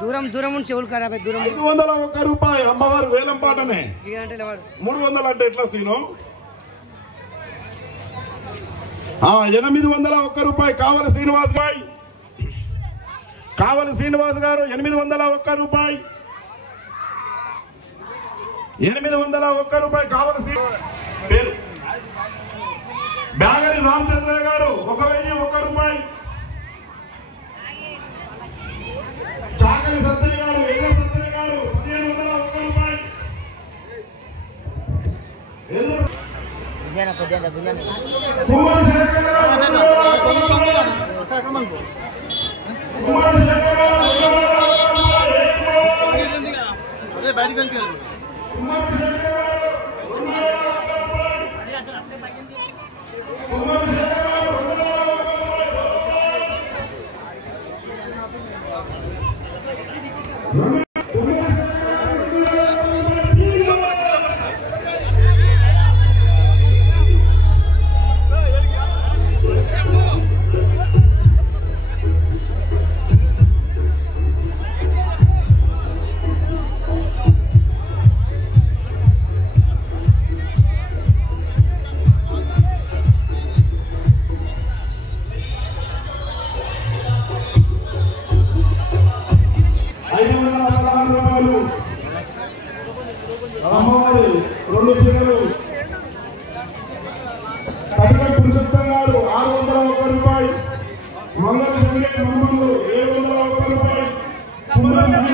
దూరం దూరం నుంచి చెవులు ఖరాబ్ అయ్యి దూరం 501 రూపాయి అమ్మవారు వేలం పాటనే 300 అంటే ఎట్లా సీను 801 రూపాయి కావలి శ్రీనివాస్ భాయ్ కావలి శ్రీనివాస్ గారు 801 రూపాయి 801 రూపాయి కావలి శ్రీనివాస్ పేరు బ్యాగరి రామచంద్ర గారు 1001 రూపాయి చాకలి సత్య గారు ఎర్ర సత్య గారు 1501 రూపాయి అమ్మవారి 2 చీరలు కటిక పురుషోత్తం గారు 601 రూపాయి మంగళ సంగీత మమ్మల్ని 701 రూపాయి బంగారు